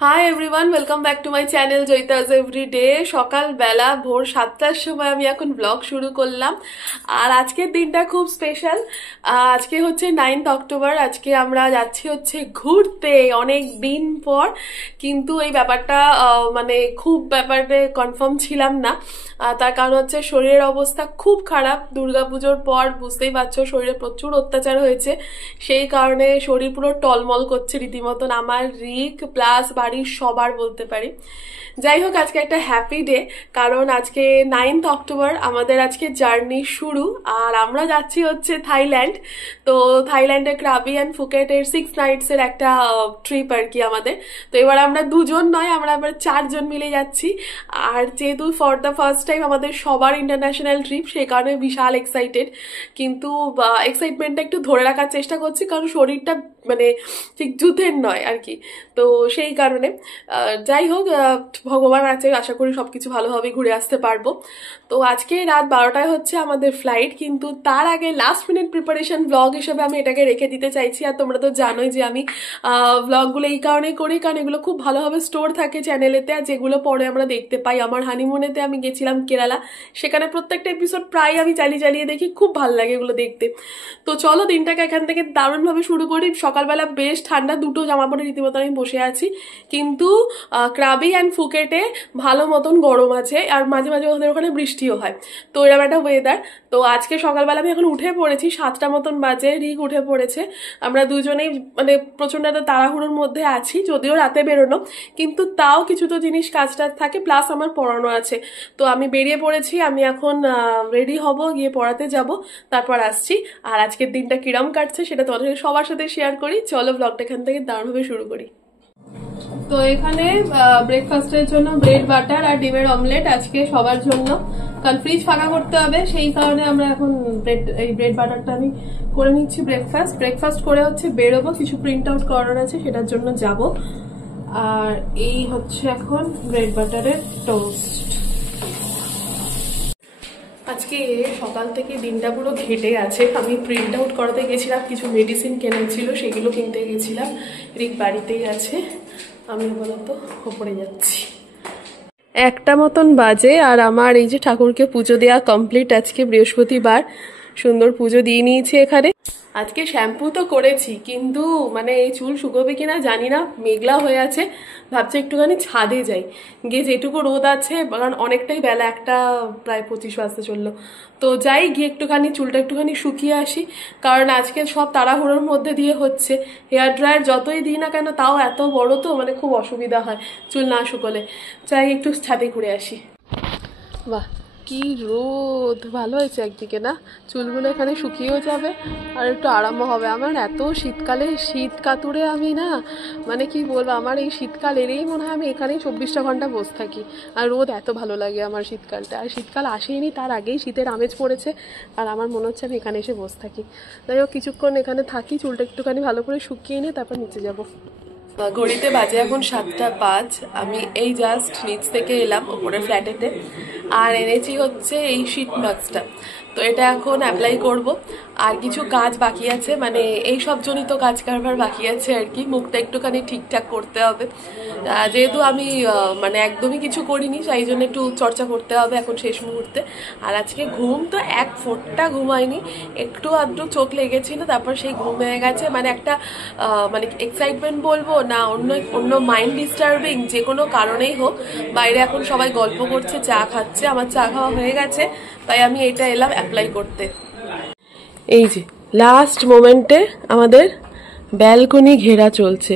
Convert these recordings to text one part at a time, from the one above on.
High everyone, welcome back to my channel Joyita's everyday. সকালবেলা ভোর 7টার সময় আমি এখন ব্লগ শুরু করলাম। আর আজকের দিনটা খুব স্পেশাল। আজকে হচ্ছে 9th অক্টোবর। আজকে আমরা যাচ্ছি হচ্ছে ঘুরতে অনেক দিন পর। কিন্তু এই ব্যাপারটা মানে খুব ব্যাপারে কনফার্ম ছিলাম না। তার কারণ হচ্ছে শরীরের অবস্থা খুব খারাপ। দুর্গাপুজোর পর বুঝতেই পারছো শরীরে প্রচুর অত্যাচার হয়েছে, সেই কারণে শরীর পুরো টলমল করছে রীতিমতন। আমার রিক প্লাস বাড়ির সবার বলতে পারি। যাই হোক, আজকে একটা হ্যাপি ডে, কারণ আজকে 9th অক্টোবর আমাদের আজকে জার্নি শুরু। আর আমরা যাচ্ছি হচ্ছে থাইল্যান্ড। তো থাইল্যান্ডের ক্রাবি অ্যান্ড ফুকেটের 6 নাইটসের একটা ট্রিপ আর কি আমাদের। তো এবার আমরা দুজন নয়, আমরা আবার 4 জন মিলে যাচ্ছি। আর যেহেতু ফর দ্য ফার্স্ট টাইম আমাদের সবার ইন্টারন্যাশনাল ট্রিপ, সেই কারণে বিশাল এক্সাইটেড। কিন্তু এক্সাইটমেন্টটা একটু ধরে রাখার চেষ্টা করছি, কারণ শরীরটা মানে ঠিক জুতের নয় আর কি। তো সেই কারণে যাই হোক, ভগবান আছে, আশা করি সবকিছু ভালোভাবে ঘুরে আসতে পারবো। তো আজকে রাত 12টায় হচ্ছে আমাদের ফ্লাইট, কিন্তু তার আগে লাস্ট মিনিট প্রিপারেশন ব্লগ হিসেবে আমি এটাকে রেখে দিতে চাইছি। আর তোমরা তো জানোই যে আমি ব্লগগুলো এই কারণেই করি, কারণ এগুলো খুব ভালোভাবে স্টোর থাকে চ্যানেলেতে, আর যেগুলো পরে আমরা দেখতে পাই। আমার হানিমুনেতে আমি গেছিলাম কেরালা, সেখানে প্রত্যেকটা এপিসোড প্রায় আমি চালিয়ে চালিয়ে দেখি, খুব ভালো লাগে এগুলো দেখতে। তো চলো দিনটাকে এখান থেকে দারুণভাবে শুরু করি। সকালবেলা বেশ ঠান্ডা, দুটো জামা পরে রীতিমতো আমি বসে আছি, কিন্তু ক্রাবি অ্যান্ড ফুকেটে ভালো মতন গরম আছে, আর মাঝে মাঝে ওদের ওখানে বৃষ্টিও হয়। তো এরকম একটা ওয়েদার। তো আজকে সকালবেলা আমি এখন উঠে পড়েছি, 7টা মতন বাজে, রিক উঠে পড়েছে। আমরা দুজনেই মানে প্রচন্ড একটা তাড়াহুড়োর মধ্যে আছি, যদিও রাতে বেরোনো, কিন্তু তাও কিছু তো জিনিস কাজটা থাকে, প্লাস আমার পড়ানো আছে। তো আমি বেরিয়ে পড়েছি, আমি এখন রেডি হব, গিয়ে পড়াতে যাব, তারপর আসছি। আর আজকের দিনটা কিরম কাটছে সেটা তোমাদের সবার সাথে শেয়ার করি। চলো ব্লগটা এখান থেকে দারুণভাবে শুরু করি। তো এখানে ব্রেকফাস্টের জন্য ব্রেড বাটার আর ডিমের অমলেট আজকে সবার জন্য, কারণ ফ্রিজ ফাঁকা করতে হবে, সেই কারণে আমরা এখন ব্রেড বাটারটা আমি করে নিচ্ছি। ব্রেকফাস্ট করে হচ্ছে বেরোবো, কিছু প্রিন্ট আউট করার আছে, সেটার জন্য যাব। আর এই হচ্ছে এখন ব্রেড বাটারের টোস্ট। আজকে সকাল থেকে দিনটা পুরো ঘেটে আছে। আমি প্রিন্ট আউট করাতে গেছিলাম, কিছু মেডিসিন কেনার ছিল, সেগুলো কিনতে গেছিলাম। রিক বাড়িতেই আছে, আমি বলতো ওপরে যাচ্ছি। 1টা মতন বাজে, আর আমার এই যে ঠাকুরকে পুজো দেওয়া কমপ্লিট। আজকে বৃহস্পতিবার, সুন্দর পুজো দিয়ে নিয়েছি এখানে। আজকে শ্যাম্পু তো করেছি, কিন্তু মানে এই চুল শুকোবে কিনা জানি না, মেঘলা হয়ে আছে। ভাবছি একটুখানি ছাদে যাই, গিয়ে যেটুকু রোদ আছে, কারণ অনেকটাই বেলা, 1টা প্রায় 25 বাজতে চললো। তো যাই, গিয়ে একটুখানি চুলটা একটুখানি শুকিয়ে আসি, কারণ আজকে সব তাড়াহুড়োর মধ্যে দিয়ে হচ্ছে। হেয়ার ড্রায়ার যতই দিই না কেন, তাও এত বড় তো মানে খুব অসুবিধা হয় চুল না শুকোলে। যাই একটু ছাদে ঘুরে আসি। বাহ, কি রোদ! ভালো হয়েছে একদিকে, না চুলগুলো এখানে শুকিয়েও যাবে আর একটু আরামও হবে। আমার এত শীতকালে শীত কাতুরে আমি না, মানে কি বলবো, আমার এই শীতকাল এলেই মনে হয় আমি এখানেই 24টা ঘন্টা বসে থাকি। আর রোদ এত ভালো লাগে আমার শীতকালটা, আর শীতকাল আসেনি তার আগেই শীতের আমেজ পড়েছে, আর আমার মনে হচ্ছে আমি এখানে এসে বসে থাকি। যাই হোক, কিছুক্ষণ এখানে থাকি, চুলটা একটুখানি ভালো করে শুকিয়ে নিয়ে তারপর নিচে যাবো। ঘড়িতে বাজে এখন 7টা 5। আমি এই জাস্ট নিচ থেকে এলাম ওপরের ফ্ল্যাটেতে, আর এনেছি হচ্ছে এই শীট মাস্কটা। তো এটা এখন অ্যাপ্লাই করব। আর কিছু কাজ বাকি আছে, মানে এই সব জনিত কাজ কারবার বাকি আছে আর কি। মুখটা একটুখানি ঠিকঠাক করতে হবে, যেহেতু আমি মানে একদমই কিছু করিনি, সেই জন্য একটু চর্চা করতে হবে এখন শেষ মুহূর্তে। আর আজকে ঘুম তো এক ফোঁটা ঘুমায়নি, একটু আধটু চোখ লেগেছিল, তারপর সেই ঘুম হয়ে গেছে। মানে একটা মানে এক্সাইটমেন্ট বলবো না, অন্য মাইন্ড ডিস্টার্বিং যে কোনো কারণেই হোক, বাইরে এখন সবাই গল্প করছে, চা খাচ্ছে, আমার চা খাওয়া হয়ে গেছে, তাই আমি এটা এলাম অ্যাপ্লাই করতে। এই যে লাস্ট মোমেন্টে আমাদের ব্যালকনি ঘেরা চলছে,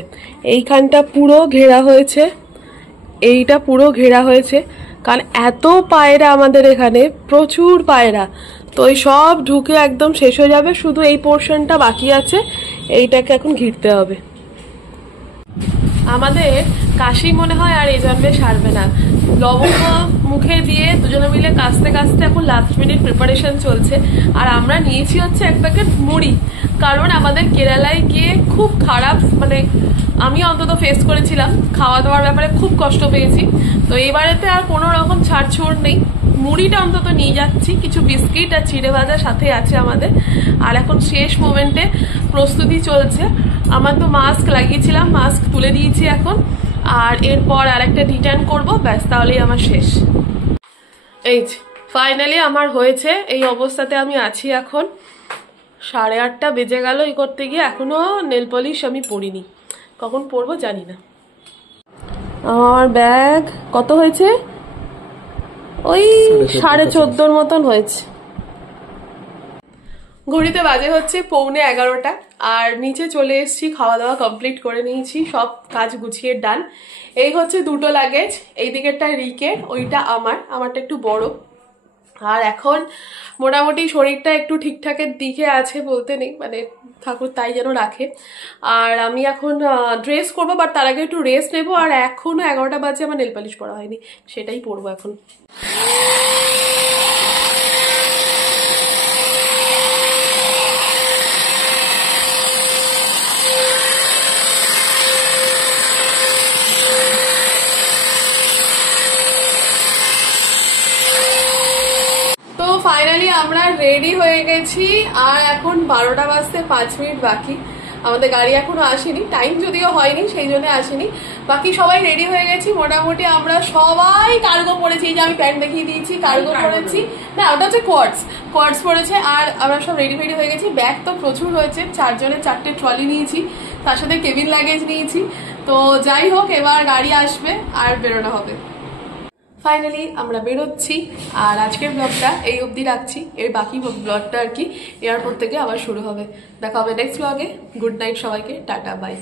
এইখানটা পুরো ঘেরা হয়েছে, এইটা পুরো ঘেরা হয়েছে, কারণ এত পায়রা আমাদের এখানে, প্রচুর পায়রা। তো এই সব ঢুকে একদম শেষ হয়ে যাবে, শুধু এই পোর্শনটা বাকি আছে, এইটাকে এখন ঘিরতে হবে। আমাদের কাশি মনে হয় আর এই জন্মে সারবে না। লবঙ্গ মুখে দিয়ে দুজনে মিলে কাশতে কাশতে এখন লাস্ট মিনিট প্রিপারেশন চলছে। আর আমরা নিয়েছি হচ্ছে 1 প্যাকেট মুড়ি, কারণ আমাদের কেরালায় গিয়ে খুব খারাপ, মানে আমি অন্তত ফেস করেছিলাম, খাওয়া দাওয়ার ব্যাপারে খুব কষ্ট পেয়েছি। তো এবারেতে আর কোনো রকম ছাড়ছুড় নেই, মুড়িটা অন্তত নিয়ে যাচ্ছি, কিছু বিস্কিট আর চিড়ে ভাজা সাথে আছে আমাদের। আর এখন শেষ মোমেন্টে প্রস্তুতি চলছে। আমার তো মাস্ক লাগিয়েছিলাম, মাস্ক তুলে দিয়েছি এখন। আর এরপর আরেকটা রিটার্ন করব, ব্যাস তাহলেই আমার শেষ। এই যে ফাইনালি আমার হয়েছে, এই অবস্থাতে আমি আছি এখন। 8:30 বেজে গেল এই করতে গিয়ে, এখনো নেল পলিশ আমি পরিনি, কখন পরবো জানি না। আমার ব্যাগ কত হয়েছে, ওই 14.5 মতন হয়েছে। ঘড়িতে বাজে হচ্ছে 11:45, আর নিচে চলে এসেছি, খাওয়া দাওয়া কমপ্লিট করে নিয়েছি, সব কাজ গুছিয়ে ডান। এই হচ্ছে 2টো লাগেজ, এই দিকেরটা রিকের, ওইটা আমারটা একটু বড়। আর এখন মোটামুটি শরীরটা একটু ঠিকঠাকের দিকে আছে বলতে নেই, মানে ঠাকুর তাই যেন রাখে। আর আমি এখন ড্রেস করবো, বাট তার আগে একটু রেস্ট নেবো। আর এখনো 11টা বাজে, আমার নেল পালিশ পরা হয়নি, সেটাই পরবো এখন। ফাইনালি আমরা রেডি হয়ে গেছি, আর এখন 12টা বাজতে 5 মিনিট বাকি। আমাদের গাড়ি এখনো আসেনি, টাইম যদিও হয়নি সেই জন্য আসেনি। বাকি সবাই রেডি হয়ে গেছি মোটামুটি, আমরা সবাই কার্গো পরেছি, যে আমি প্যান্ট দেখিয়ে দিয়েছি, কার্গো পরেছি, না ওটা হচ্ছে কোয়ার্টস পরেছে। আর আমরা সব রেডি হয়ে গেছি। ব্যাগ তো প্রচুর হয়েছে, 4 জনের 4টে ট্রলি নিয়েছি, তার সাথে কেবিন লাগেজ নিয়েছি। তো যাই হোক, এবার গাড়ি আসবে আর বেরোনো হবে। ফাইনালি আমরা বেরোচ্ছি, আর আজকের ব্লগটা এই অবধি রাখছি। এর বাকি ব্লগটা আর কি এয়ারপোর্ট থেকে আবার শুরু হবে। দেখা হবে নেক্সট ব্লগে। গুড নাইট সবাইকে, টাটা বাই।